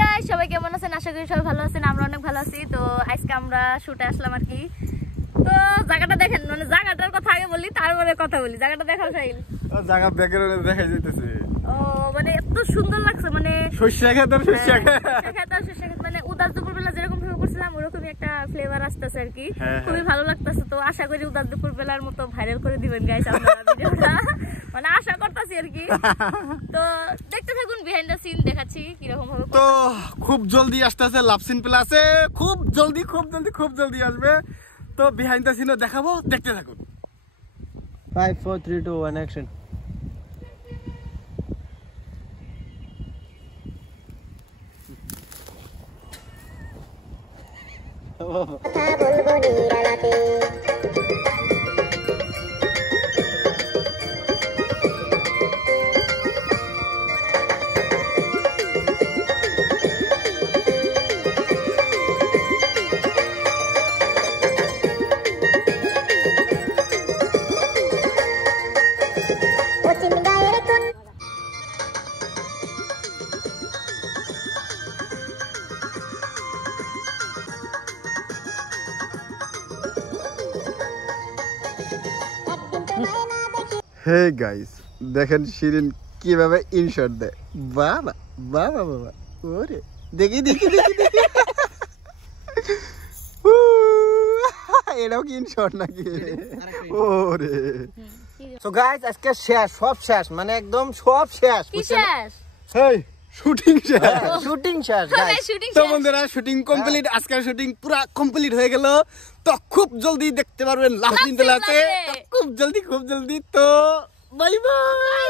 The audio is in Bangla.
গাইস, সবাই কেমন আছেন? আশা করি সবাই ভালো আছেন। আমরা অনেক ভালো আছি। তো আজকে আমরা শুটে আসলাম আর কি। তো জায়গাটা দেখেন, মানে জায়গাটার কথা আগে বলি, তারপরে কথা বলি। জায়গাটা দেখাও সাইল। ও জায়গা ব্যাকগ্রাউন্ডে দেখা যাইতেছে। ও মানে এত সুন্দর লাগছে, মানে শস্য খেতের মানে উদাস দুপুরবেলা যেরকম ভাবে করছিলাম ওরকমই একটা ফ্লেভার আসতেছে আর কি। খুবই ভালো লাগতেছে। তো আশা করি উদাস দুপুরবেলার মতো ভাইরাল করে দিবেন গাইস আপনারা ভিডিওটা, মানে আশা করতেছি আর কি। তো দেখতে থাকুন, বিহাইন্ড দ্য সিন দেখাচ্ছি কিরকম ভাবে। তো খুব জলদি আসতেছে লাভ সিন প্লাসে, খুব জলদি আসবে। তো বিহাইন্ড দ্য সিনও দেখাবো, দেখতে থাকুন। 5 4 3 2 1 অ্যাকশন। কথা বলবো নিরালাতে হে গাইস, দেখেন শিরিন কিভাবে ইনশট দেয়। বাবা বাবা বাবা, ওরে দেখি এটাও কি ইনশট নাকি? ওরে সো গাইস, আজকে শেষ, সব শেষ, মানে একদম সব শেষ। কি শেষ? হেই শুটিং শেষ, শুটিং শেষ গাইস। শুটিং তো শেষ। বন্ধুরা শুটিং কমপ্লিট, আজকের শুটিং পুরো কমপ্লিট হয়ে গেল। তো খুব জলদি দেখতে পারবেন লাভ সিন প্লাসে। খুব জলদি তো বাই বাই।